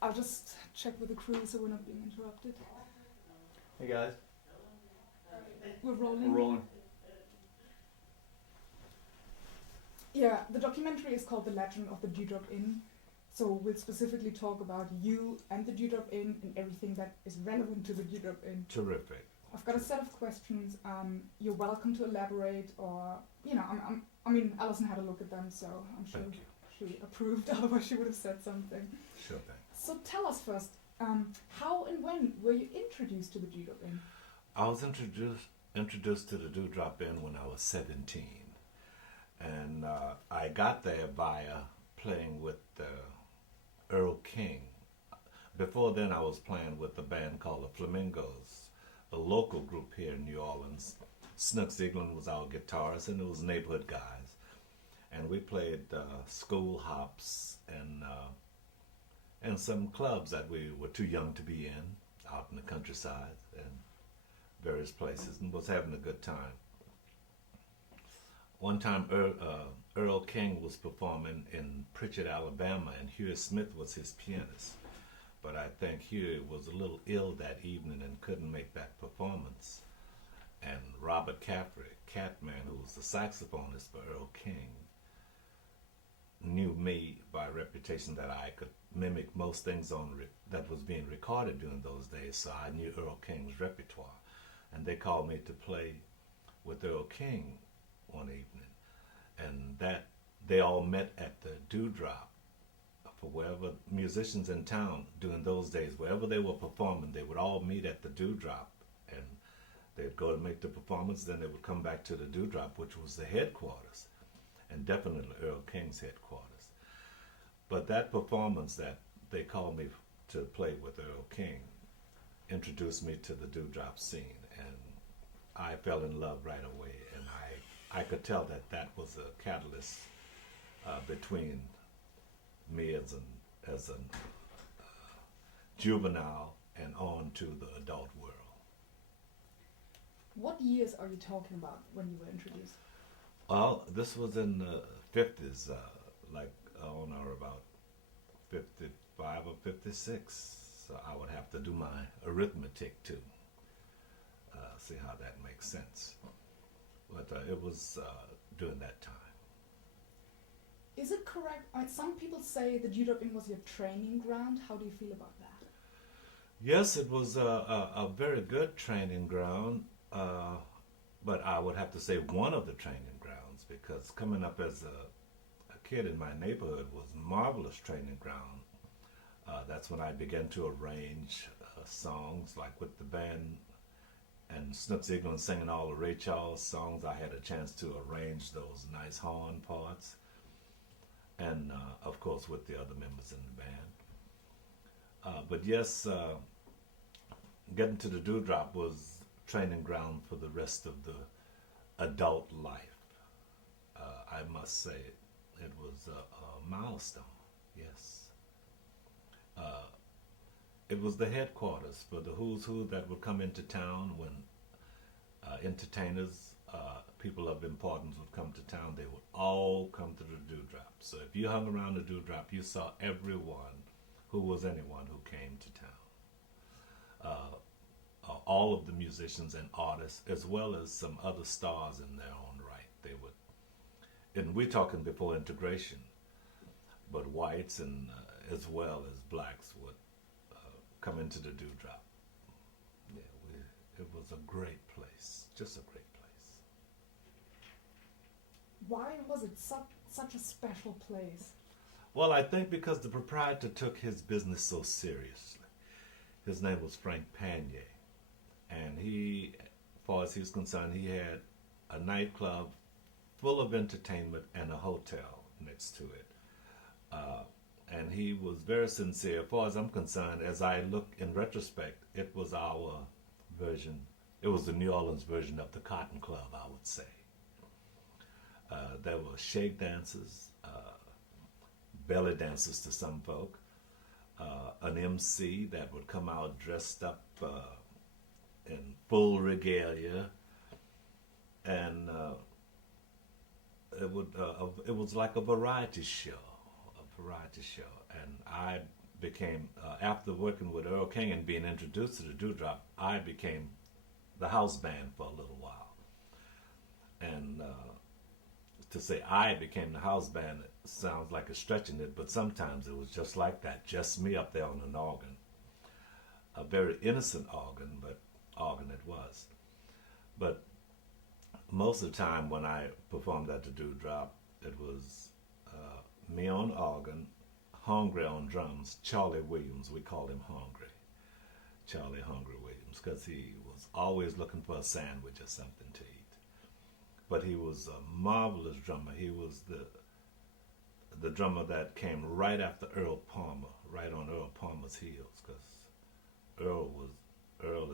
I'll just check with the crew so we're not being interrupted. Hey guys. We're rolling. We're rolling. Yeah, the documentary is called The Legend of the Dewdrop Inn. So we'll specifically talk about you and the Dewdrop Inn and everything that is relevant to the Dewdrop Inn. Terrific. I've got a set of questions. You're welcome to elaborate, or I mean, Alison had a look at them, so I'm sure she approved. Otherwise, she would have said something. Sure thing. So tell us first, how and when were you introduced to the Dewdrop Inn? I was introduced to the Dewdrop Inn when I was 17, and I got there via playing with Earl King. Before then, I was playing with a band called the Flamingos, a local group here in New Orleans. Snooks Eaglin was our guitarist, and it was neighborhood guys. And we played school hops and some clubs that we were too young to be in, out in the countryside and various places, and was having a good time. One time, Earl King was performing in Pritchard, Alabama, and Huey Smith was his pianist. But I think Huey was a little ill that evening and couldn't make that performance. And Robert Caffrey, Catman, who was the saxophonist for Earl King, knew me by reputation that I could mimic most things that was being recorded during those days, so I knew Earl King's repertoire. And they called me to play with Earl King one evening. And that they all met at the Dewdrop. For wherever musicians in town during those days, wherever they were performing, they would all meet at the Dewdrop, and they'd go to make the performance, then they would come back to the Dewdrop, which was the headquarters, and definitely Earl King's headquarters. But that performance that they called me to play with Earl King introduced me to the Dewdrop scene, and I fell in love right away, and I could tell that was a catalyst between me as a juvenile and on to the adult world. What years are you talking about when you were introduced? Well, this was in the 50s, like on or about 55 or 56. So I would have to do my arithmetic to see how that makes sense. But it was during that time. Is it correct? Some people say the Dewdrop Inn was your training ground. How do you feel about that? Yes, it was a very good training ground, but I would have to say one of the training grounds, because coming up as a kid in my neighborhood was a marvelous training ground. That's when I began to arrange songs, like with the band and Snooks Eaglin singing all of Ray Charles' songs. I had a chance to arrange those nice horn parts. And of course with the other members in the band. But yes, getting to the Dewdrop was training ground for the rest of the adult life. I must say it was a milestone, yes. It was the headquarters for the who's who that would come into town when entertainers, people of importance would come to town. They would all come to the Dewdrop. So if you hung around the Dewdrop, you saw everyone who was anyone who came to town. All of the musicians and artists, as well as some other stars in their own right. They would, and we're talking before integration, but whites and as well as blacks would come into the Dewdrop. Yeah, it was a great place, just a great place. Why was it such a special place? Well, I think because the proprietor took his business so seriously. His name was Frank Panier, and he, as far as he was concerned, he had a nightclub full of entertainment and a hotel next to it. And he was very sincere. As far as I'm concerned, as I look in retrospect, it was our version, it was the New Orleans version of the Cotton Club, I would say. There were shake dances, belly dances to some folk, an MC that would come out dressed up in full regalia, and it was like a variety show, and I became, after working with Earl King and being introduced to the dewdrop, I became the house band for a little while. And to say I became the house band sounds like a stretching it, but sometimes it was just like that, just me up there on an organ. A very innocent organ, but organ it was. But most of the time when I performed at the Dewdrop, it was me on organ, Hungry on drums, Charlie Williams, we called him Hungry. Charlie Hungry Williams, because he was always looking for a sandwich or something to eat. But he was a marvelous drummer. He was the drummer that came right after Earl Palmer, right on Earl Palmer's heels, because Earl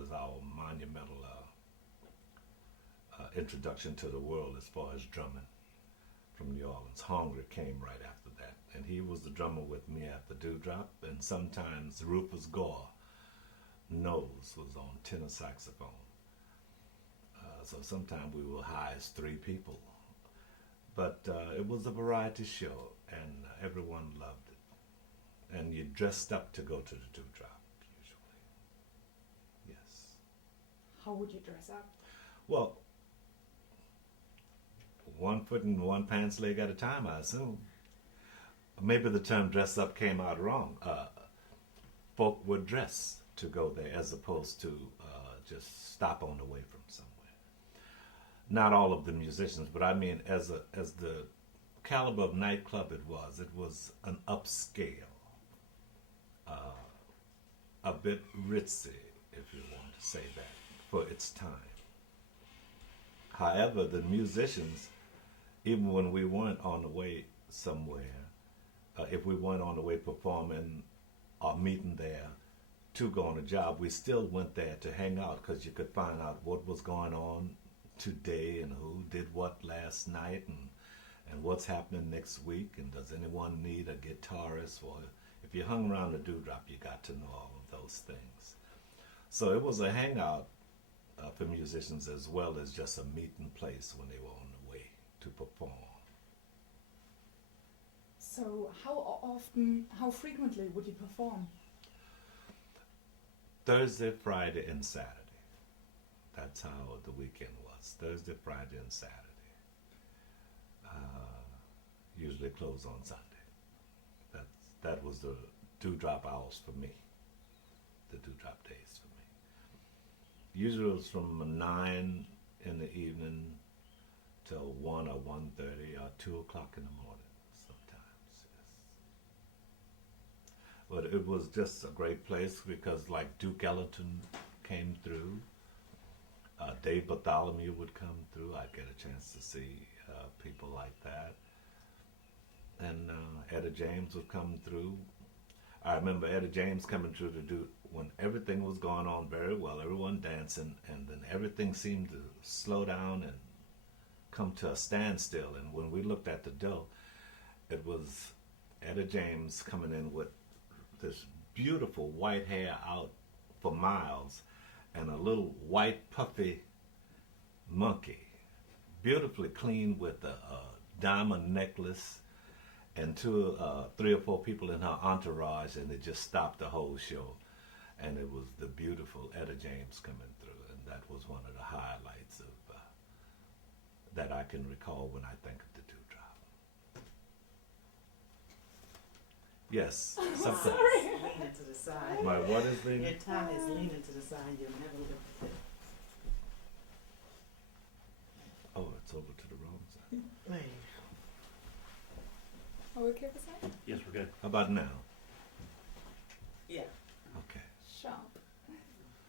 is our monumental introduction to the world as far as drumming from New Orleans. Hungry came right after that, and he was the drummer with me at the Dewdrop, and sometimes Rufus Gore Nose was on tenor saxophone. So sometimes we were high as 3 people. But it was a variety show, and everyone loved it. And you dressed up to go to the Dewdrop, usually. Yes. How would you dress up? Well, 1 foot and 1 pants leg at a time, I assume. Maybe the term dress up came out wrong. Folk would dress to go there as opposed to just stop on the way from somewhere. Not all of the musicians, but I mean as the caliber of nightclub it was an upscale, a bit ritzy, if you want to say that, for its time. However, the musicians, even when we weren't on the way somewhere, if we weren't on the way performing or meeting there to go on a job, we still went there to hang out because you could find out what was going on today and who did what last night and what's happening next week, and does anyone need a guitarist? Or if you hung around the Dewdrop, you got to know all of those things. So it was a hangout for musicians as well as just a meeting place when they were on the way to perform. So how frequently would you perform? Thursday, Friday, and Saturday. That's how the weekend was. Thursday, Friday, and Saturday. Usually close on Sunday. That was the Dewdrop hours for me. The Dewdrop days for me. Usually it was from 9 in the evening till 1 or 1:30 or 2 o'clock in the morning sometimes, yes. But it was just a great place because like Duke Ellington came through. Dave Bartholomew would come through. I'd get a chance to see people like that. And Etta James would come through. I remember Etta James coming through to do, when everything was going on very well, everyone dancing, and then everything seemed to slow down and come to a standstill. And when we looked at the dough, it was Etta James coming in with this beautiful white hair out for miles, and a little white puffy monkey, beautifully clean with a diamond necklace, and 3 or 4 people in her entourage, and it just stopped the whole show. And it was the beautiful Etta James coming through, and that was one of the highlights of that I can recall when I think of the Dewdrop. Yes, something. Leaning to the side. My what is leaning? Your tongue is leaning to the side. You'll never lift it. Oh, it's over to the wrong side. Wait. Are we okay with that? Yes, we're good. How about now? Yeah. Okay, Sharp.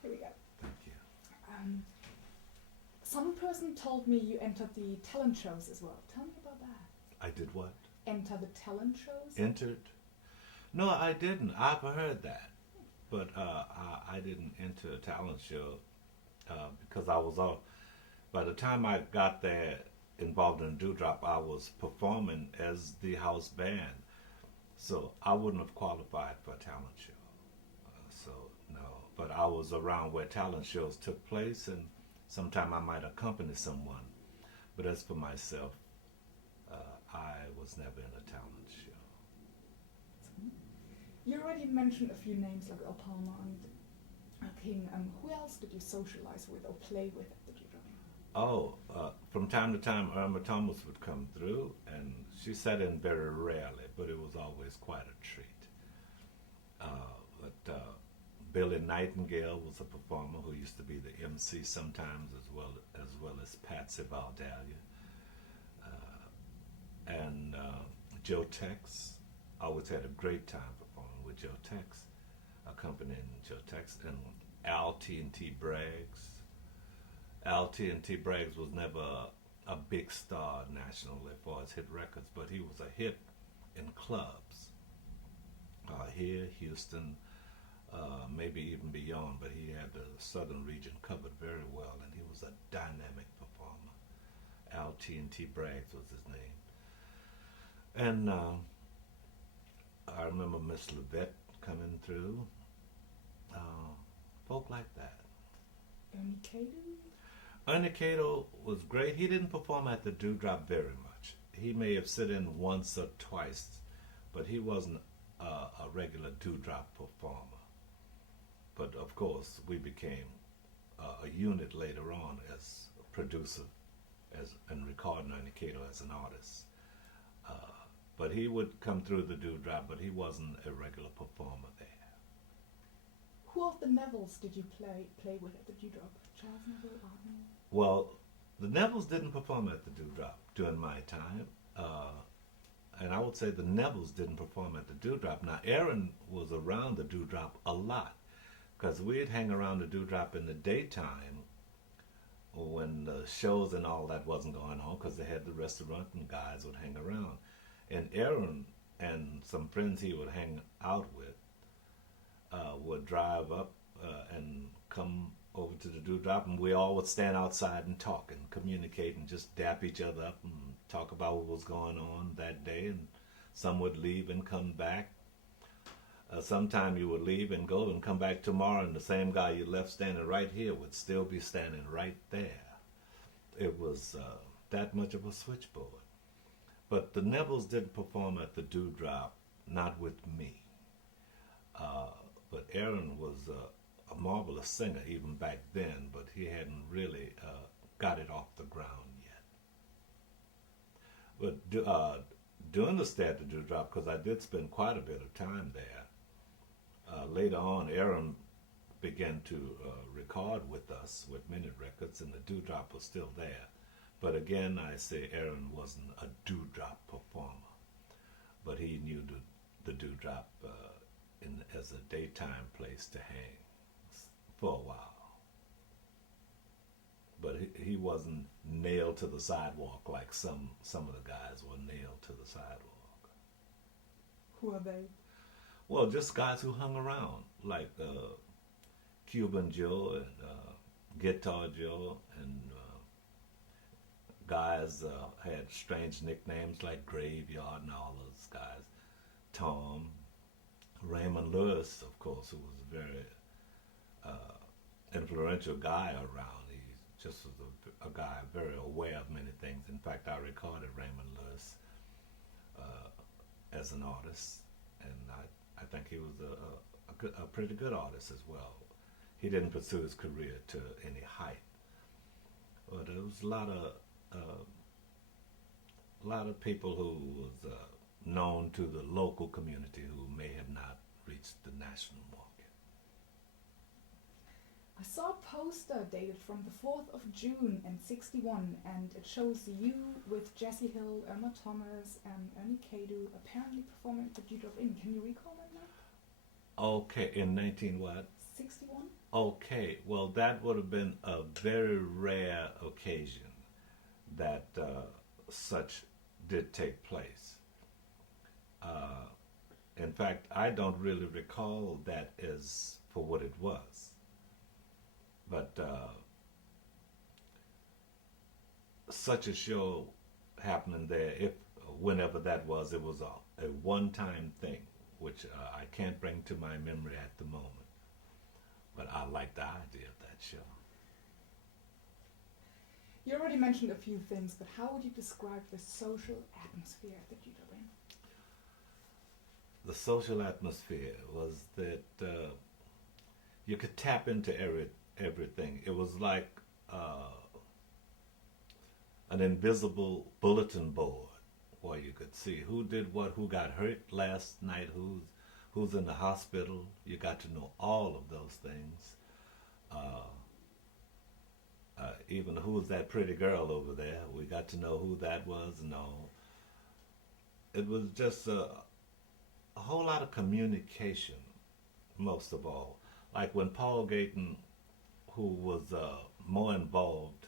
Here we go. thank you. Some person told me you entered the talent shows as well. Tell me about that. I did what? Enter the talent shows? Entered? No, I didn't. I've heard that. But I didn't enter a talent show because I was all, by the time I got there involved in Dewdrop, I was performing as the house band. So I wouldn't have qualified for a talent show. So no, but I was around where talent shows took place, and sometime I might accompany someone. But as for myself, I was never in a talent show. You already mentioned a few names like Palmer and King. Who else did you socialize with or play with at the Dewdrop Inn? Oh, from time to time, Irma Thomas would come through, and she sat in very rarely, but it was always quite a treat. But Billy Nightingale was a performer who used to be the MC sometimes, as well as Patsy Valdalia, and Joe Tex. Always had a great time performing with Joe Tex, accompanying Joe Tex, and Al T&T Braggs. Al T&T Braggs was never a big star nationally for his hit records, but he was a hit in clubs here, Houston, maybe even beyond, but he had the southern region covered very well, and he was a dynamic performer. Al T&T Braggs was his name. And I remember Miss Levette coming through, folk like that. Ernie Cato? Ernie Cato was great. He didn't perform at the Dewdrop very much. He may have sit in once or twice, but he wasn't a regular Dewdrop performer. But of course, we became a unit later on as a producer, and recording Ernie Cato as an artist. But he would come through the Dewdrop, but he wasn't a regular performer there. Who of the Nevilles did you play with at the Dewdrop? Charles Neville, Art Neville? Well, the Nevilles didn't perform at the Dewdrop during my time. And I would say the Nevilles didn't perform at the Dewdrop. Now, Aaron was around the Dewdrop a lot, because we'd hang around the Dewdrop in the daytime when the shows and all that wasn't going on, because they had the restaurant and guys would hang around. And Aaron and some friends he would hang out with would drive up and come over to the Dewdrop, and we all would stand outside and talk and communicate and just dap each other up and talk about what was going on that day. And some would leave and come back. Sometime you would leave and go and come back tomorrow, and the same guy you left standing right here would still be standing right there. It was that much of a switchboard. But the Nevilles didn't perform at the Dewdrop, not with me. But Aaron was a marvelous singer even back then, but he hadn't really got it off the ground yet. But during the stay at the Dewdrop, because I did spend quite a bit of time there, later on Aaron began to record with us with Minute Records, and the Dewdrop was still there. But again, I say Aaron wasn't a Dewdrop performer, but he knew the Dewdrop as a daytime place to hang for a while. But he wasn't nailed to the sidewalk like some of the guys were nailed to the sidewalk. Who are they? Well, just guys who hung around, like Cuban Joe and Guitar Joe, and guys had strange nicknames like Graveyard and all those guys. Tom, Raymond Lewis, of course, who was a very influential guy around. He just was a guy very aware of many things. In fact, I recorded Raymond Lewis as an artist, and I think he was a pretty good artist as well. He didn't pursue his career to any height, but there was a lot of people who was known to the local community who may have not reached the national market. I saw a poster dated from the 4th of June in '61, and it shows you with Jessie Hill, Irma Thomas, and Ernie Cato apparently performing at the Dewdrop Inn. Can you recall that now? Okay, in 19 what? 61? Okay, well that would have been a very rare occasion that such did take place. In fact, I don't really recall that as for what it was. But such a show happening there, whenever that was, it was a one-time thing, which I can't bring to my memory at the moment. But I like the idea of that show. You already mentioned a few things, but how would you describe the social atmosphere at the Dewdrop Inn? the social atmosphere was that you could tap into everything. It was like an invisible bulletin board where you could see who did what, who got hurt last night, who's in the hospital. You got to know all of those things. Even who's that pretty girl over there, we got to know who that was and all. It was just a whole lot of communication, most of all. Like when Paul Gayton, who was more involved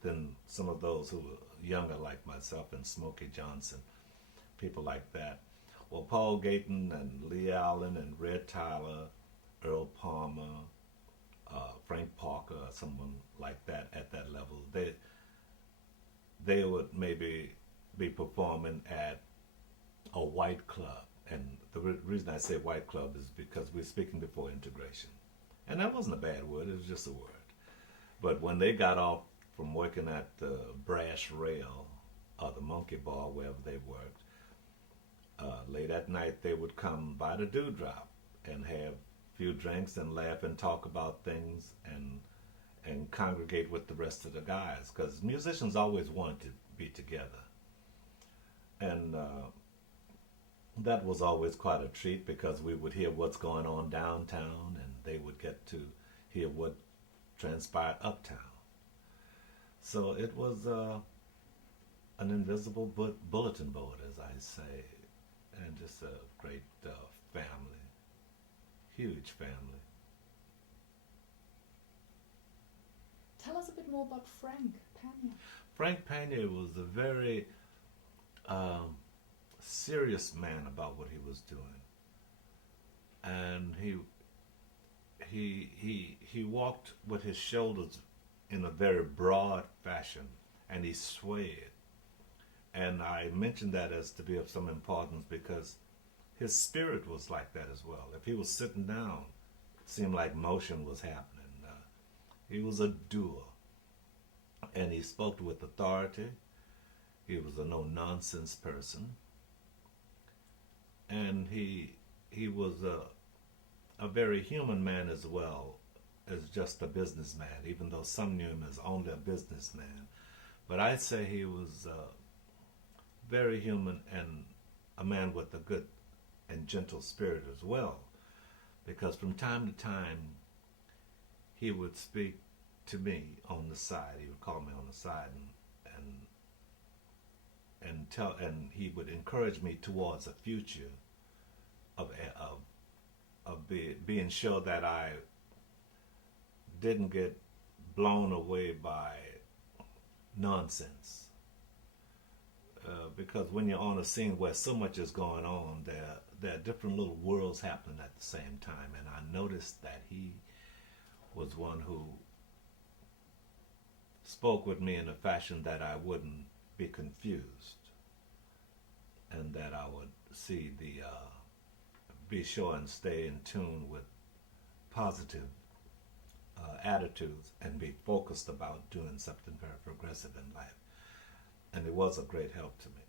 than some of those who were younger like myself and Smokey Johnson, people like that. Well, Paul Gayton and Lee Allen and Red Tyler, Earl Palmer, Frank Parker, or someone like that at that level, they would maybe be performing at a white club. And the reason I say white club is because we're speaking before integration. And that wasn't a bad word, it was just a word. But when they got off from working at the Brass Rail or the Monkey Bar, wherever they worked, late at night they would come by the Dewdrop and have a few drinks and laugh and talk about things and congregate with the rest of the guys, because musicians always wanted to be together. And that was always quite a treat, because we would hear what's going on downtown and they would get to hear what transpired uptown. So it was an invisible bulletin board, as I say, and just a great family, huge family. Tell us a bit more about Frank Panier. Frank Panier was a very serious man about what he was doing, and he walked with his shoulders in a very broad fashion, and he swayed. And I mention that as to be of some importance because his spirit was like that as well. If he was sitting down, it seemed like motion was happening. He was a doer, and he spoke with authority. He was a no-nonsense person, and he was a very human man as well as just a businessman, even though some knew him as only a businessman. But I'd say he was very human and a man with a good and gentle spirit as well, because from time to time he would speak to me on the side. He would call me on the side and he would encourage me towards a future of being sure that I didn't get blown away by nonsense. Because when you're on a scene where so much is going on, there are different little worlds happening at the same time. And I noticed that he was one who spoke with me in a fashion that I wouldn't be confused, and that I would see be sure and stay in tune with positive attitudes and be focused about doing something very progressive in life. And it was a great help to me.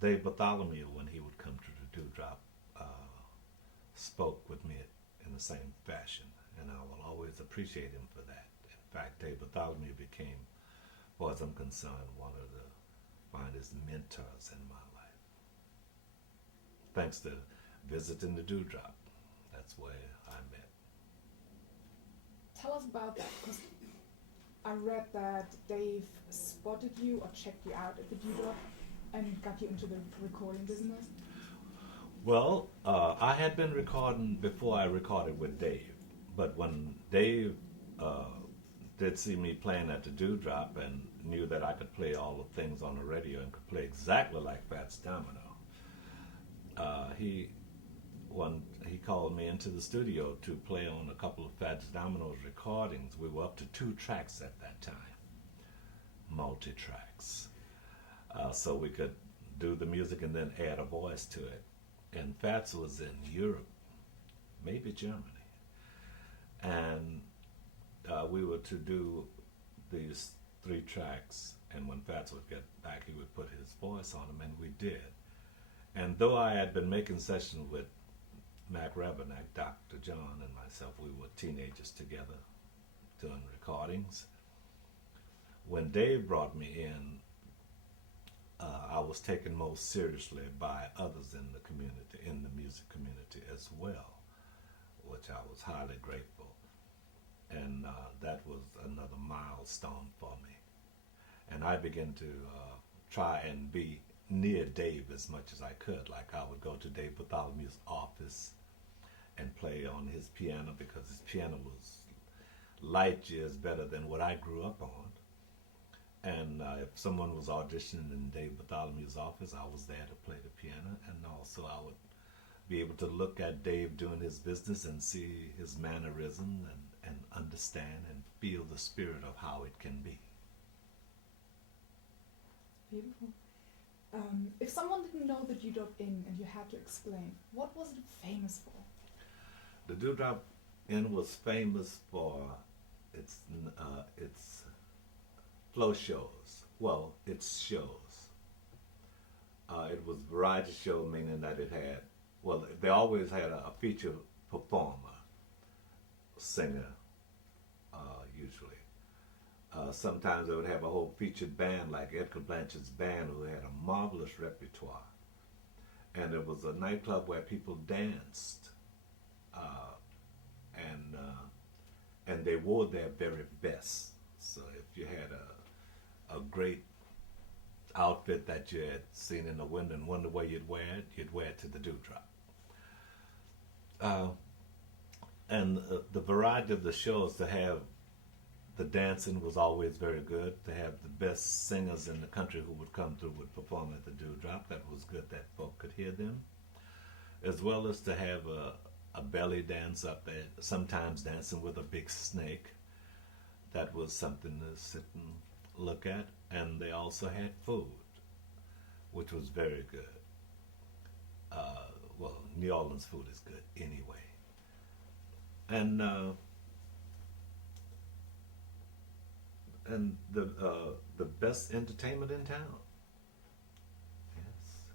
Dave Bartholomew, when he would come to the Dewdrop, spoke with me in the same fashion, and I will always appreciate him for that. In fact, Dave Bartholomew became, as far as I'm concerned, one of the finest mentors in my life. Thanks to visiting the Dewdrop, that's where I met. Tell us about that, because I read that Dave spotted you or checked you out at the Dewdrop and got you into the recording business. Well, I had been recording before I recorded with Dave, but when Dave did see me playing at the Dewdrop and knew that I could play all the things on the radio and could play exactly like Fats Domino, he called me into the studio to play on a couple of Fats Domino's recordings. We were up to 2 tracks at that time, multi-tracks. So we could do the music and then add a voice to it. And Fats was in Europe, maybe Germany. And we were to do these 3 tracks, and when Fats would get back, he would put his voice on them, and we did. And though I had been making sessions with Mac Rebenak, Dr. John, and myself, we were teenagers together doing recordings. When Dave brought me in, I was taken most seriously by others in the community, in the music community as well, which I was highly grateful. And that was another milestone for me. And I began to try and be near Dave as much as I could. Like I would go to Dave Bartholomew's office and play on his piano, because his piano was light years better than what I grew up on. And if someone was auditioning in Dave Bartholomew's office, I was there to play the piano. And also I would be able to look at Dave doing his business and see his mannerism and understand and feel the spirit of how it can be. Beautiful. If someone didn't know the Dewdrop Inn and you had to explain, what was it famous for? The Dewdrop Inn was famous for its flow shows. Well, its shows. It was a variety show, meaning that it had, well, they always had a feature performer, singer, usually. Sometimes they would have a whole featured band like Edgar Blanchard's band, who had a marvelous repertoire. And it was a nightclub where people danced. And they wore their very best. So if you had a great outfit that you had seen in the window and wondered where you'd wear it to the Dewdrop. And the variety of the shows, to have the dancing was always very good. To have the best singers in the country who would come through would perform at the Dewdrop. That was good, that folk could hear them. As well as to have a belly dance up there, sometimes dancing with a big snake. That was something to sit and look at. And they also had food, which was very good. Well, New Orleans food is good anyway. And the best entertainment in town. Yes.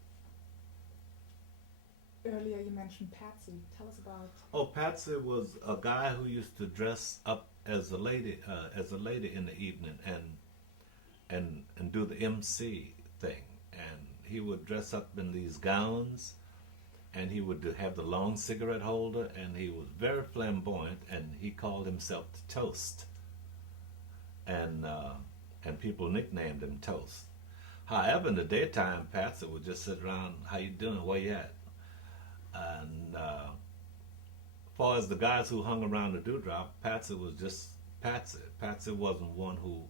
Earlier you mentioned Patsy. Tell us about. Oh, Patsy was a guy who used to dress up as a lady in the evening and do the MC thing. And he would dress up in these gowns, and he would have the long cigarette holder, and he was very flamboyant, and he called himself Toast. And people nicknamed him Toast. However, in the daytime, Patsy would just sit around, how you doing, where you at? And as far as the guys who hung around the Dewdrop, Patsy was just Patsy. Patsy wasn't one who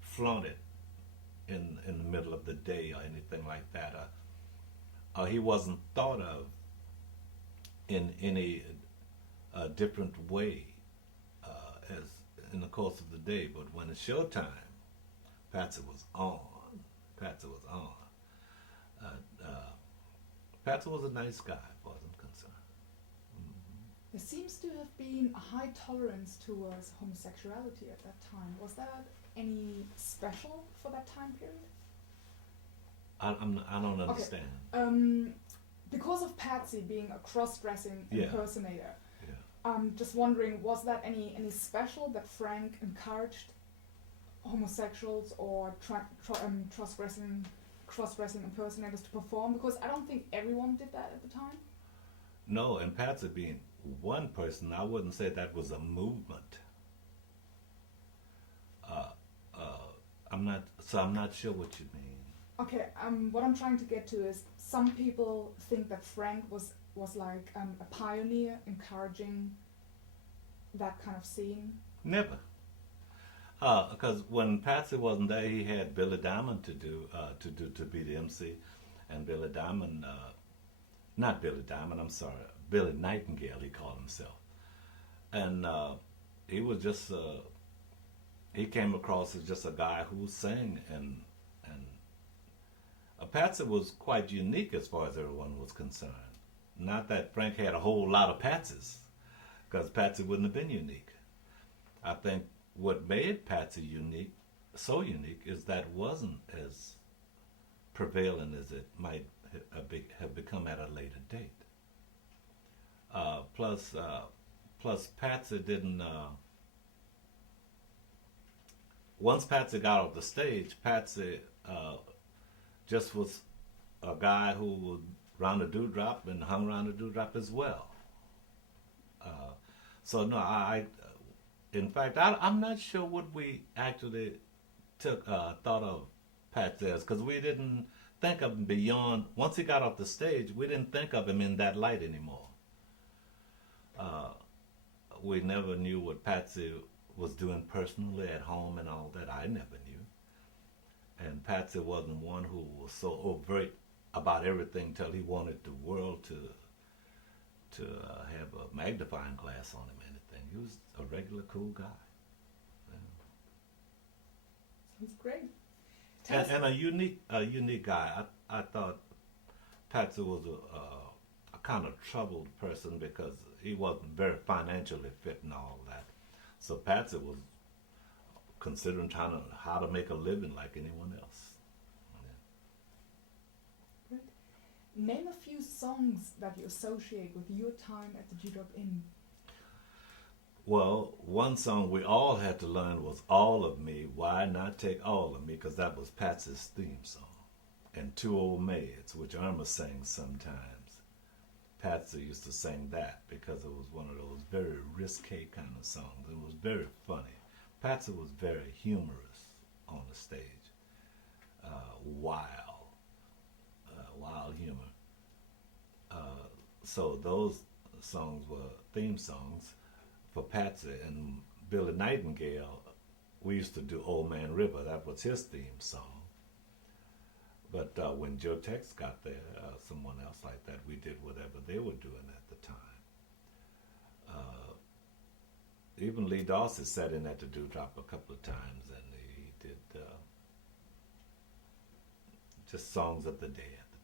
flaunted in the middle of the day or anything like that. He wasn't thought of in any different way as in the course of the day. But when it's showtime, Patsy was on. Patsy was on. Patsy was a nice guy, as far as I'm concerned. There seems to have been a high tolerance towards homosexuality at that time. Was that any special for that time period? I don't understand. Okay. Because of Patsy being a cross-dressing impersonator, I'm just wondering, was that any special that Frank encouraged homosexuals or cross-dressing impersonators to perform? Because I don't think everyone did that at the time. No, and Patsy being one person, I wouldn't say that was a movement. I'm not sure what you mean. Okay, what I'm trying to get to is, some people think that Frank was like a pioneer, encouraging that kind of scene. Never. Because when Patsy wasn't there, he had Billy Diamond to be the MC, and Billy Diamond, not Billy Diamond, I'm sorry, Billy Nightingale, he called himself, and he was just he came across as just a guy who sang, and Patsy was quite unique as far as everyone was concerned. Not that Frank had a whole lot of Patsys, because Patsy wouldn't have been unique. I think what made Patsy so unique, is that it wasn't as prevalent as it might have become at a later date. Plus Patsy didn't. Once Patsy got off the stage, Patsy just was a guy who would round a dewdrop and hung around the dewdrop as well. So no, in fact, I'm not sure what we actually thought of Patsy as, because we didn't think of him beyond. Once he got off the stage, we didn't think of him in that light anymore. We never knew what Patsy was doing personally at home and all that. I never knew. And Patsy wasn't one who was so overt about everything till he wanted the world to have a magnifying glass on him or anything. He was a regular cool guy. Yeah. Sounds great. And a unique guy. I thought Patsy was a kind of troubled person because he wasn't very financially fit and all that. So Patsy was considering how to make a living like anyone else. Yeah. Great. Name a few songs that you associate with your time at the Dewdrop Inn. Well, one song we all had to learn was All of Me, Why Not Take All of Me, because that was Patsy's theme song. And Two Old Maids, which Irma sang sometimes. Patsy used to sing that because it was one of those very risque kind of songs. It was very funny. Patsy was very humorous on the stage. Wild humor. So those songs were theme songs for Patsy. And Billy Nightingale, we used to do Old Man River. That was his theme song. But when Joe Tex got there, someone else like that, we did whatever they were doing at the time. Even Lee Dawson sat in at the Dewdrop a couple of times, and he did just songs of the day at the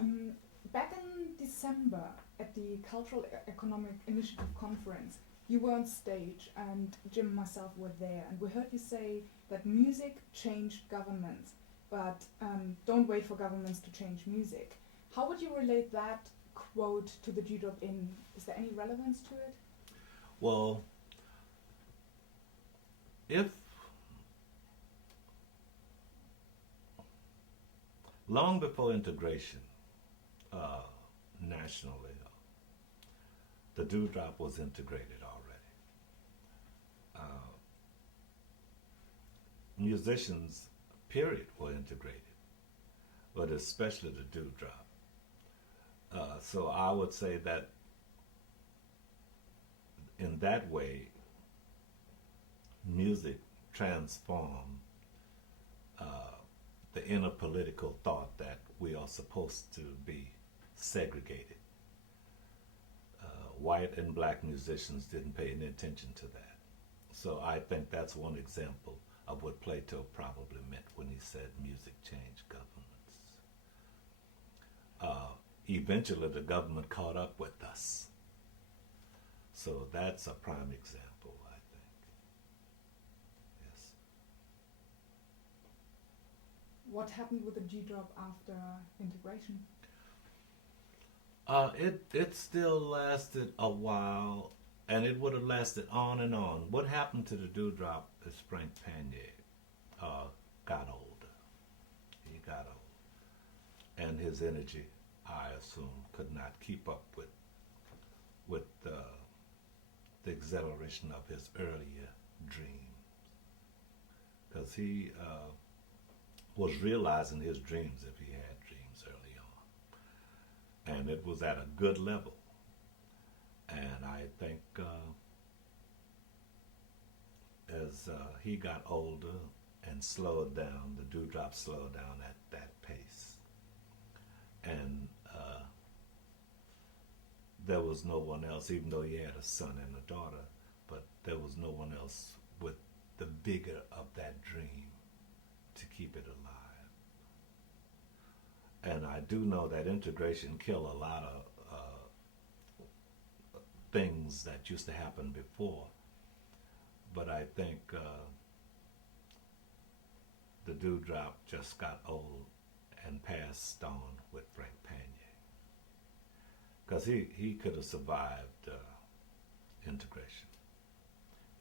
time. Back in December at the Cultural Economic Initiative Conference, you were on stage, and Jim and myself were there, and we heard you say that music changed governments, but don't wait for governments to change music. How would you relate that quote to the Dewdrop Inn? Is there any relevance to it? Well, if long before integration nationally, the Dewdrop was integrated already. Musicians, period, were integrated, but especially the Dewdrop. So I would say that in that way, music transformed the inner political thought that we are supposed to be segregated. White and black musicians didn't pay any attention to that. So I think that's one example of what Plato probably meant when he said music changed governments. Eventually the government caught up with us. So that's a prime example, I think. Yes. What happened with the Dewdrop after integration? It still lasted a while, and it would have lasted on and on. What happened to the Dewdrop is Frank Panier got older. He got old. And his energy, I assume, could not keep up with the exhilaration of his earlier dreams. Because he was realizing his dreams if he had dreams early on. And it was at a good level. And I think as he got older and slowed down, the Dewdrop slowed down at that pace. And there was no one else, even though he had a son and a daughter, but there was no one else with the vigor of that dream to keep it alive. And I do know that integration killed a lot of things that used to happen before. But I think the dewdrop just got old and passed on with Frank Panier. Because he could have survived integration.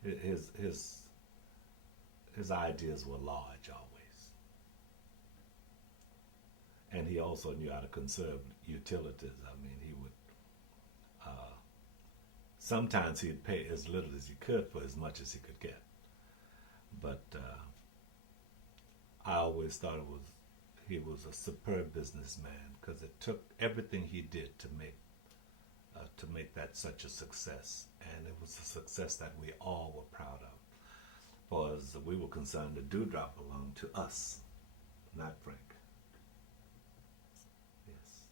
His ideas were large always. And he also knew how to conserve utilities. I mean, he would, sometimes he'd pay as little as he could for as much as he could get. But I always thought he was a superb businessman because it took everything he did to make that such a success. And it was a success that we all were proud of. For as we were concerned, the dewdrop belonged to us, not Frank. Yes.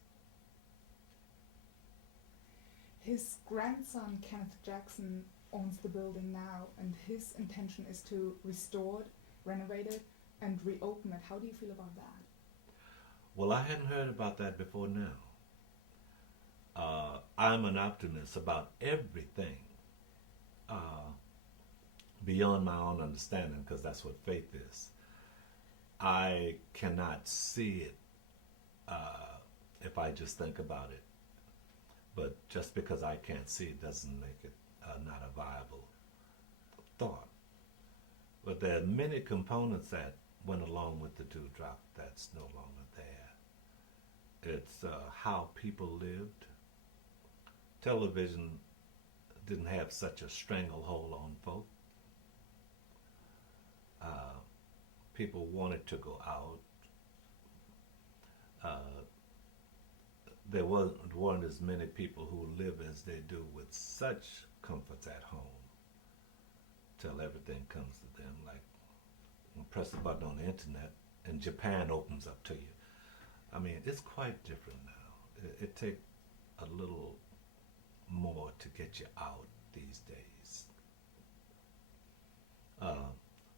His grandson, Kenneth Jackson, owns the building now, and his intention is to restore it, renovate it, and reopen it. How do you feel about that? Well, I hadn't heard about that before now. I'm an optimist about everything beyond my own understanding, because that's what faith is. I cannot see it if I just think about it. But just because I can't see it doesn't make it not a viable thought. But there are many components that went along with the dewdrop that's no longer there. It's how people lived. Television didn't have such a stranglehold on folk. People wanted to go out. There weren't as many people who live as they do with such comforts at home till everything comes to them. Like, you press a button on the internet and Japan opens up to you. I mean, it's quite different now. It takes a little more to get you out these days.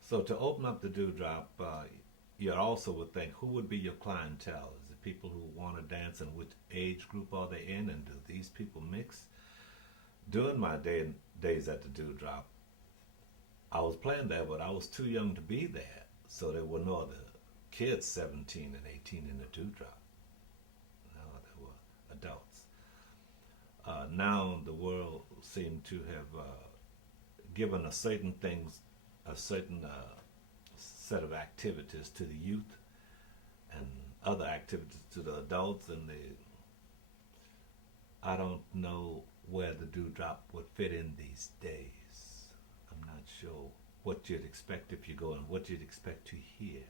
So to open up the dewdrop, you also would think, who would be your clientele? Is it people who want to dance, and which age group are they in, and do these people mix? During my days at the dewdrop, I was playing there, but I was too young to be there, so there were no other kids 17 and 18 in the dewdrop. No, there were adults. Now the world seemed to have given a certain set of activities to the youth and other activities to the adults, and I don't know where the dewdrop would fit in these days. I'm not sure what you'd expect if you go and what you'd expect to hear.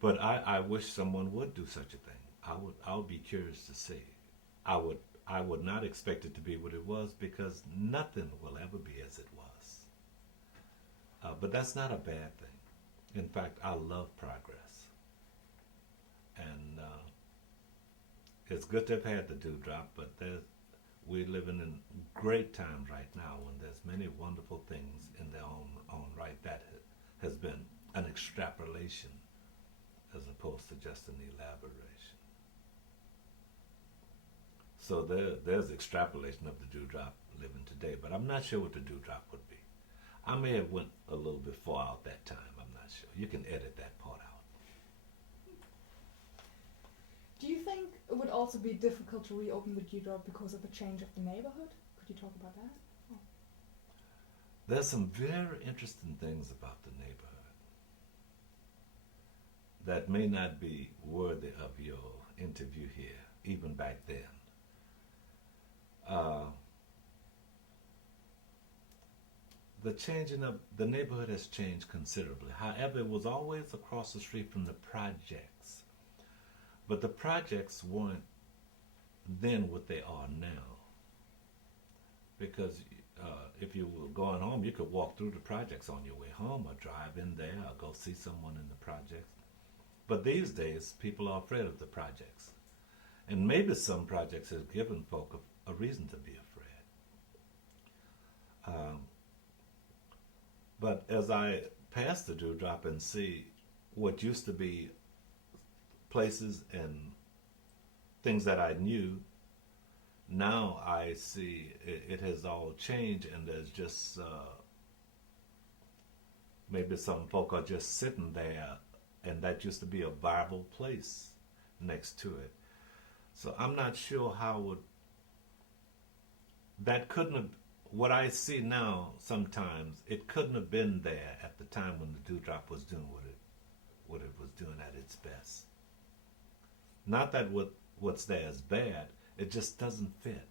But I wish someone would do such a thing. I would be curious to see. I would not expect it to be what it was, because nothing will ever be as it was. But that's not a bad thing. In fact, I love progress. And it's good to have had the dewdrop, but we're living in great times right now when there's many wonderful things in their own right that has been an extrapolation as opposed to just an elaboration. So there's extrapolation of the dewdrop living today, but I'm not sure what the dewdrop would be. I may have went a little bit far out that time, I'm not sure. You can edit that part out. Do you think it would also be difficult to reopen the dewdrop because of the change of the neighborhood? Could you talk about that? Oh. There's some very interesting things about the neighborhood that may not be worthy of your interview here, even back then. The changing of the neighborhood has changed considerably. However, it was always across the street from the projects. But the projects weren't then what they are now. Because if you were going home, you could walk through the projects on your way home, or drive in there, or go see someone in the projects. But these days, people are afraid of the projects. And maybe some projects have given folk a reason to be afraid. But as I pass the dewdrop and see what used to be places and things that I knew, now I see it has all changed, and there's just maybe some folk are just sitting there, and that used to be a viable place next to it. So I'm not sure how would that couldn't have. What I see now, sometimes it couldn't have been there at the time when the dewdrop was doing what it was doing at its best. Not that what's there is bad; it just doesn't fit.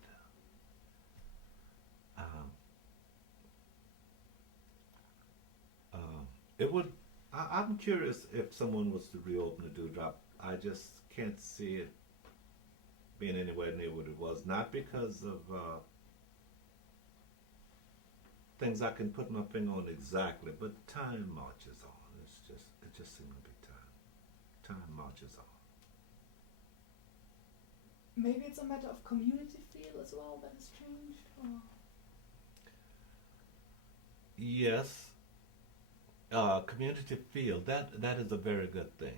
It would. I'm curious if someone was to reopen the dewdrop. I just can't see it being anywhere near what it was. Not because of things I can put my finger on exactly, but time marches on. It just seems to be time. Time marches on. Maybe it's a matter of community feel as well that has changed. Or? Yes. Community feel, that is a very good thing.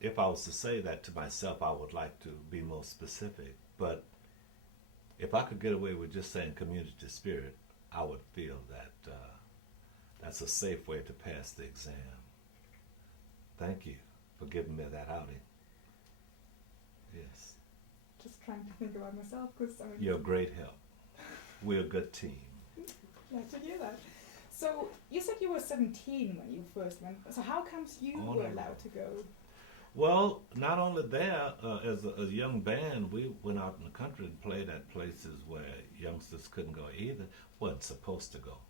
If I was to say that to myself, I would like to be more specific. But if I could get away with just saying community spirit, I would feel that that's a safe way to pass the exam. Thank you for giving me that outing. Yes. Just trying to think about myself, because I mean... You're a great help. We're a good team. Glad to hear that. So, you said you were 17 when you first went. So how comes you were allowed to go? Well, not only there, as a young band, we went out in the country and played at places where youngsters couldn't go either, wasn't supposed to go.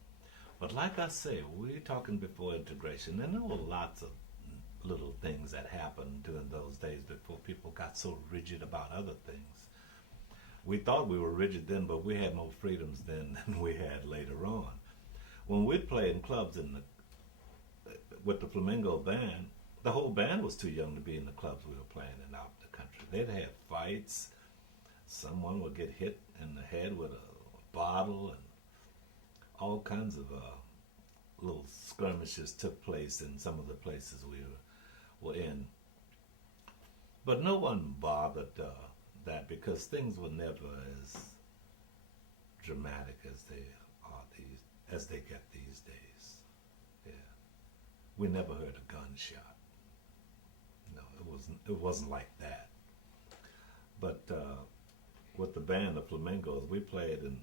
But like I say, we were talking before integration, and there were lots of little things that happened during those days before people got so rigid about other things. We thought we were rigid then, but we had more freedoms then than we had later on. When we played in clubs with the Flamingo band, the whole band was too young to be in the clubs we were playing in out in the country. They'd have fights. Someone would get hit in the head with a bottle, and all kinds of little skirmishes took place in some of the places we were in. But no one bothered that, because things were never as dramatic as they get these days. Yeah, we never heard a gunshot. No, it wasn't like that. But with the band, the Flamingos, we played in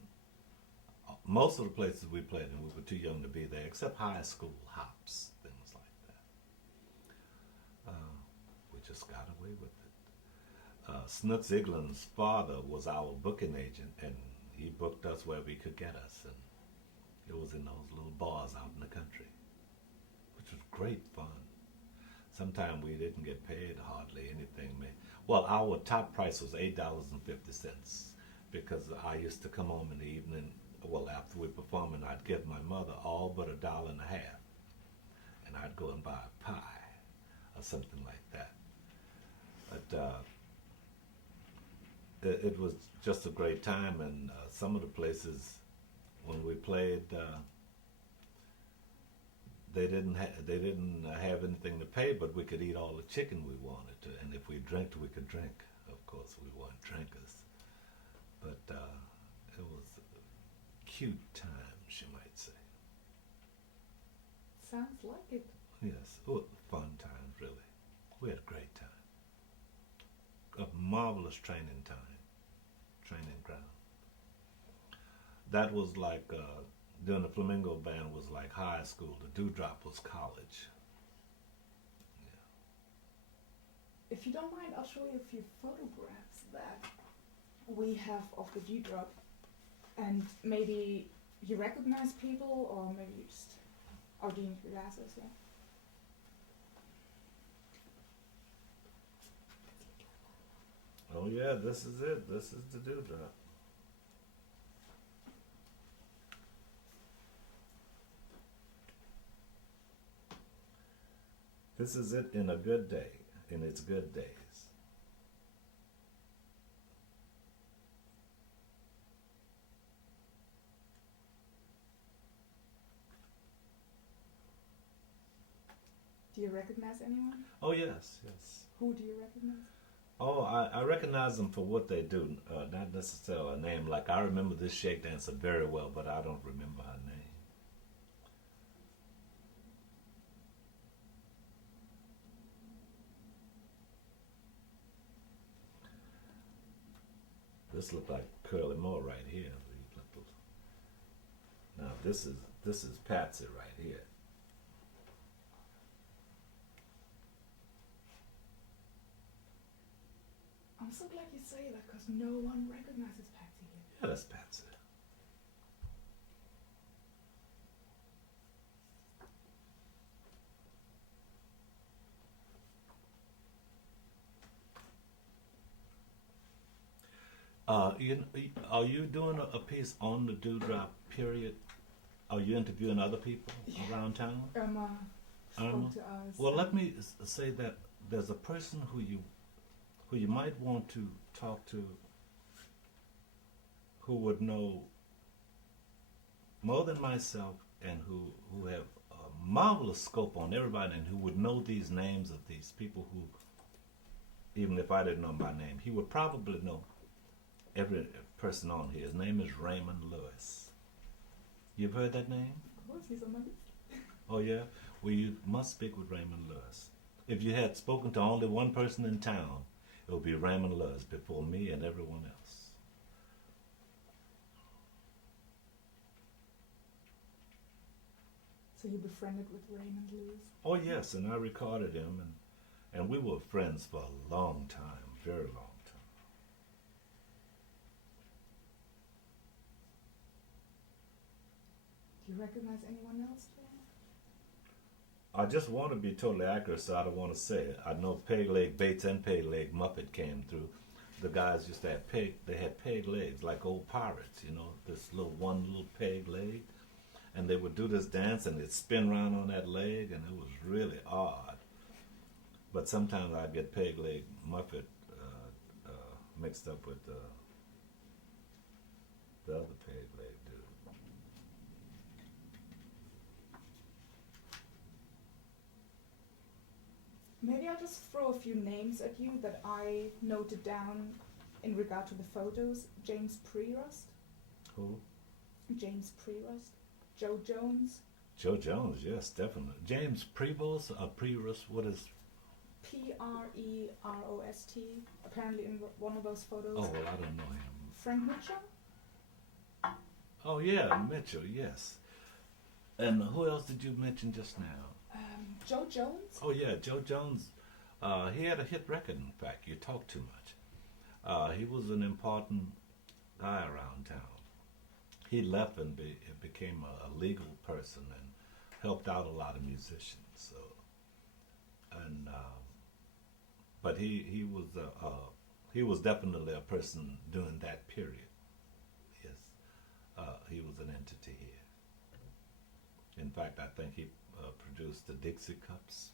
most of the places we played in. We were too young to be there, except high school hops, things like that. We just got away with it. Snooks Eaglin's father was our booking agent, and he booked us where we could get us, and it was in those little bars out in the country, which was great fun. Sometimes we didn't get paid hardly anything. Well, our top price was $8.50, because I used to come home in the evening, well, after we performed, and I'd give my mother all but $1.50, and I'd go and buy a pie or something like that. But it was just a great time, and some of the places when we played, they didn't have anything to pay, but we could eat all the chicken we wanted to, and if we drank, we could drink. Of course, we weren't drinkers, but it was cute times, you might say. Sounds like it. Yes, it was fun times, really. We had a great time. A marvelous training ground. That was like, doing the Flamingo band was like high school. The Dewdrop was college. Yeah. If you don't mind, I'll show you a few photographs that we have of the Dewdrop, and maybe you recognize people, or maybe you just are doing your glasses, yeah. Oh yeah, this is it. This is the Dewdrop. This is it in a good day, in its good days. Do you recognize anyone? Oh yes, yes. Who do you recognize? Oh, I recognize them for what they do, not necessarily a name. Like, I remember this shake dancer very well, but I don't remember her name. this look like Curly Moore right here. Now this is Patsy right here. I'm so glad you say that because no one recognizes Patsy here. Yeah, that's Patsy. Are you doing a piece on the Dewdrop period? Are you interviewing other people around town? Irma spoke to us. Well, let me say that there's a person who you might want to talk to, who would know more than myself, and who have a marvelous scope on everybody, and who would know these names of these people who, even if I didn't know by name, he would probably know every person on here. His name is Raymond Lewis. You've heard that name? Of course, he's on my list. Oh yeah? Well, you must speak with Raymond Lewis. If you had spoken to only one person in town, it would be Raymond Lewis before me and everyone else. So you befriended with Raymond Lewis? Oh yes, and I recorded him, and we were friends for a long time, very long time. Do you recognize anyone else? I just want to be totally accurate, so I don't want to say it. I know Peg Leg Bates and Peg Leg Muppet came through. The guys used to have they had peg legs like old pirates, you know, this one little peg leg. And they would do this dance and they'd spin around on that leg, and it was really odd. But sometimes I'd get Peg Leg Muppet mixed up with the other peg leg dude. Maybe I'll just throw a few names at you that I noted down in regard to the photos. James Prerust. Who? James Prerust. Joe Jones. Joe Jones, yes, definitely. James Prevost or Prerust, what is? Prerost. Apparently in one of those photos. Oh, well, I don't know him. Frank Mitchell. Oh, yeah, Mitchell, yes. And who else did you mention just now? Joe Jones. Oh, yeah, Joe Jones. He had a hit record, in fact. You talk too much. He was an important guy around town. He left and became a legal person and helped out a lot of musicians. So, and but he was definitely a person during that period. Yes, he was an entity here. In fact, I think he produced the Dixie Cups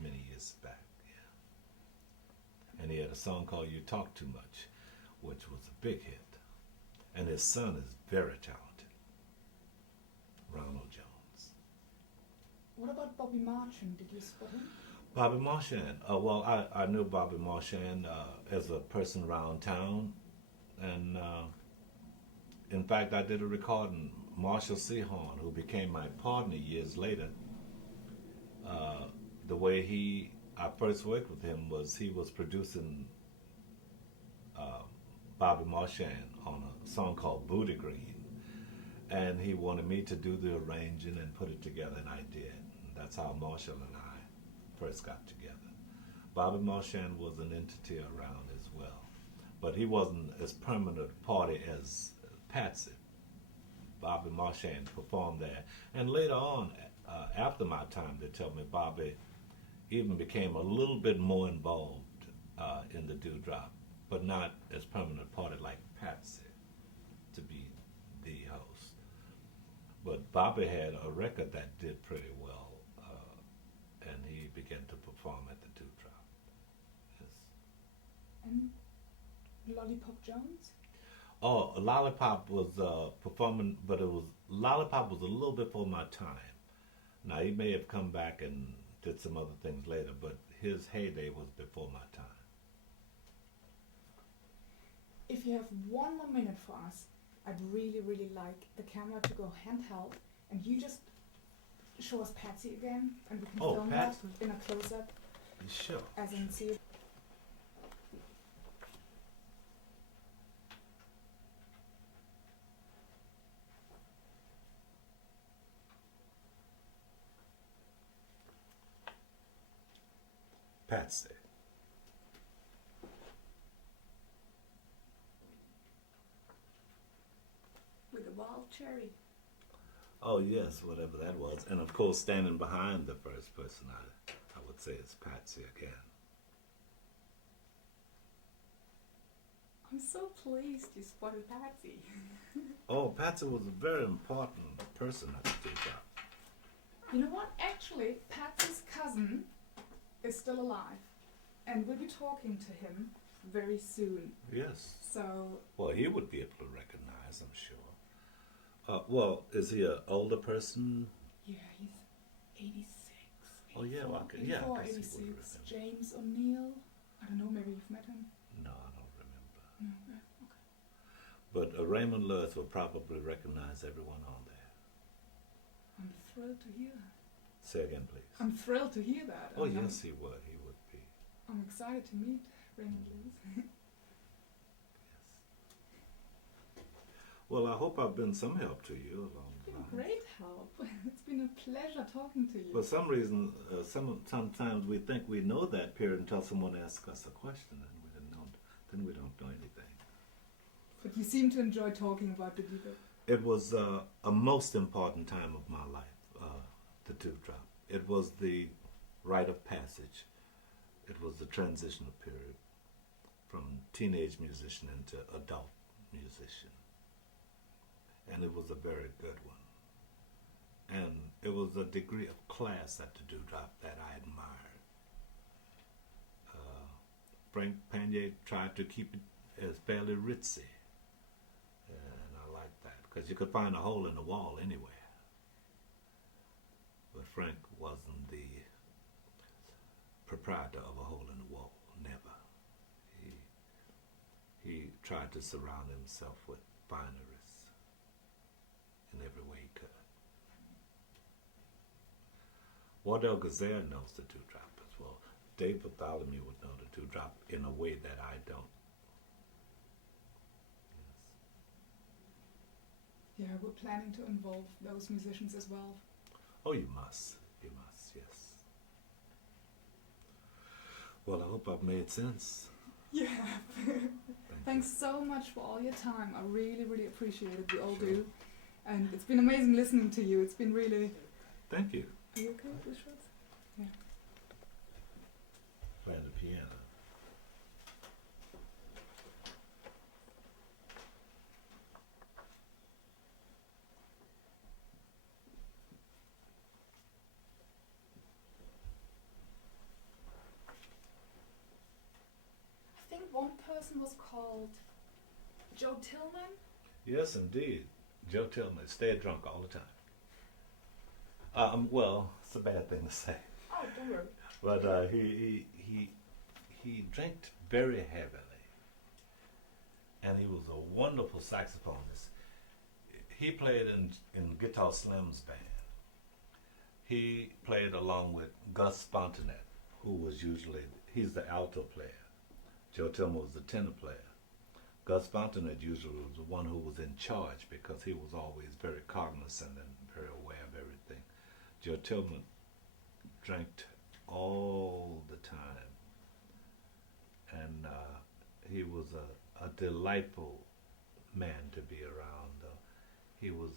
many years back. Yeah, and he had a song called "You Talk Too Much," which was a big hit. And his son is very talented, Ronald Jones. What about Bobby Marchand? Did you spot him? Bobby Marchand. Well, I knew Bobby Marchand as a person around town. And in fact, I did a recording. Marshall Sehorn, who became my partner years later, the way I first worked with him was he was producing Bobby Marchand on a song called Booty Green, and he wanted me to do the arranging and put it together, and I did. And that's how Marshall and I first got together. Bobby Marchand was an entity around as well, but he wasn't as permanent a party as Patsy. Bobby Marchand performed there, and later on, after my time, they tell me Bobby even became a little bit more involved in the Dewdrop, but not as permanent party like Patsy to be the host. But Bobby had a record that did pretty well, and he began to perform at the Dewdrop. Yes. And Lollipop Jones? Oh, Lollipop was performing, but Lollipop was a little before my time. Now, he may have come back and did some other things later, but his heyday was before my time. If you have one more minute for us, I'd really, really like the camera to go handheld, and you just show us Patsy again, and we can film that in a close-up. Sure. As in, see it. Patsy. With a wild cherry. Oh yes, whatever that was. And of course, standing behind the first person, I would say it's Patsy again. I'm so pleased you spotted Patsy. Oh, Patsy was a very important person at the dewdrop. You know what? Actually, Patsy's cousin is still alive, and we'll be talking to him very soon. Yes. So, Well, he would be able to recognize, I'm sure. Well, is he an older person? yeah, he's 86. Oh, yeah, well, I could- yeah, I 84, guess he 86. would remember. James O'Neill. I don't know, maybe you've met him? No, I don't remember. No, okay. But Raymond Lewis will probably recognize everyone on there. I'm thrilled to hear that. Say again, please. I'm thrilled to hear that. Oh, I mean, yes, he would. He would be. I'm excited to meet Raymond Lewis. Yes. Well, I hope I've been some help to you along It's the been line. great help. It's been a pleasure talking to you. For some reason, sometimes we think we know that period until someone asks us a question, and we don't know. Then we don't know anything. But you seem to enjoy talking about the dewdrop. It was a most important time of my life, the dewdrop. It was the rite of passage. It was the transitional period from teenage musician into adult musician. And it was a very good one. And it was a degree of class at the dewdrop that I admired. Frank Panier tried to keep it as fairly ritzy. And I like that, because you could find a hole in the wall anywhere. But Frank wasn't the proprietor of a hole in the wall, never. He tried to surround himself with fineries in every way he could. Wardell Gazelle knows the dewdrop as well. Dave Bartholomew would know the dewdrop in a way that I don't. Yeah, we're planning to involve those musicians as well. Oh, you must. You must, yes. Well, I hope I've made sense. Yeah. Thank Thanks so much for all your time. I really, really appreciate it. We all do. And it's been amazing listening to you. It's been really... you. Thank you. Are you okay with this shot? Yeah. Playing the piano. I think one person was called Joe Tillman. Yes, indeed. Joe Tillman stayed drunk all the time. Well, it's a bad thing to say, Oh, don't worry. but he drank very heavily, and he was a wonderful saxophonist. He played in Guitar Slim's band. He played along with Gus Spontanet, who was he's the alto player. Joe Tillman was the tenor player. Gus Spontanet usually was the one who was in charge, because he was always very cognizant and very aware of everything. Joe Tillman drank all the time, and he was a delightful man to be around. He was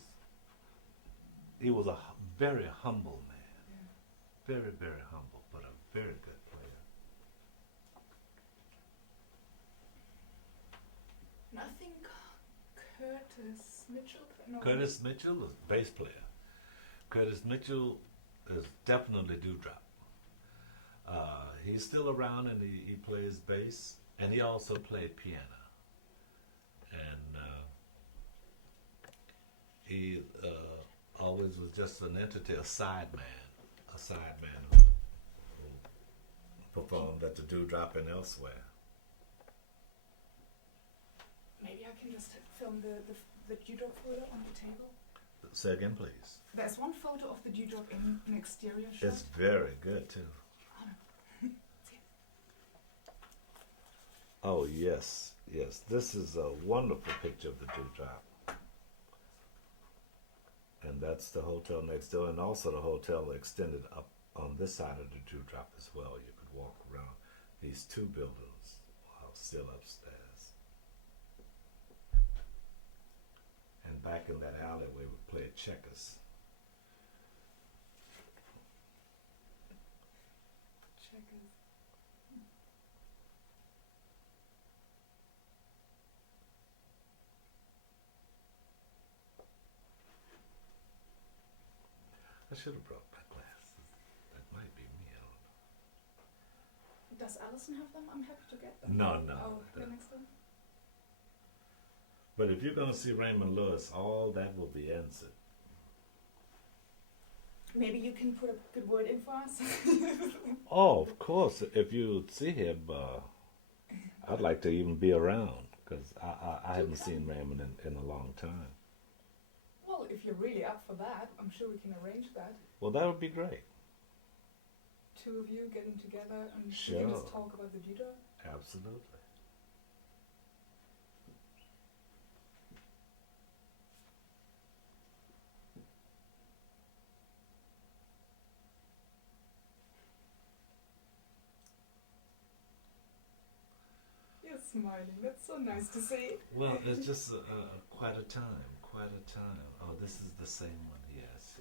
a very humble man, very, very humble, but a very good player. And I think Curtis Mitchell. No, Curtis Mitchell is bass player. Curtis Mitchell is definitely dewdrop. He's still around, and he plays bass, and he also played piano. And he always was just an entity, a sideman who performed at the dewdrop and elsewhere. Maybe I can just film the dewdrop photo on the table. Say again, please. There's one photo of the dewdrop in an exterior shot. It's very good too. Oh yes, yes. This is a wonderful picture of the dewdrop. And that's the hotel next door, and also the hotel extended up on this side of the dewdrop as well. You could walk around these two buildings while still upstairs. And back in that alleyway, we played checkers. Checkers. I should have brought my glasses. That might be me. I don't know. Does Alison have them? I'm happy to get them. No. Oh, the next one. But if you're going to see Raymond Lewis, all that will be answered. Maybe you can put a good word in for us. Oh, of course. If you see him, I'd like to even be around because I haven't seen Raymond in a long time. Well, if you're really up for that, I'm sure we can arrange that. Well, that would be great. Two of you getting together and we Sure. can just talk about the judo. Absolutely. You're smiling. That's so nice to see. Well, it's just quite a time. Oh, this is the same one. Yes.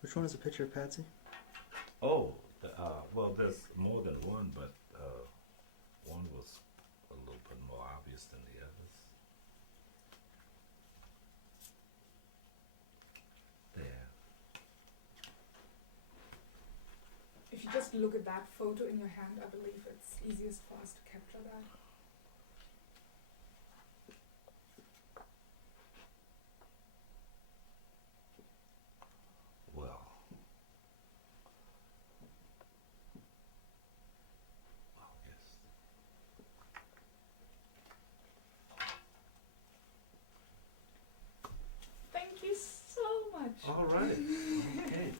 Which one is a picture of Patsy? Oh, well, there's more than one, but one was a little bit more obvious than the others. There. If you just look at that photo in your hand, I believe it's easiest for us to capture that.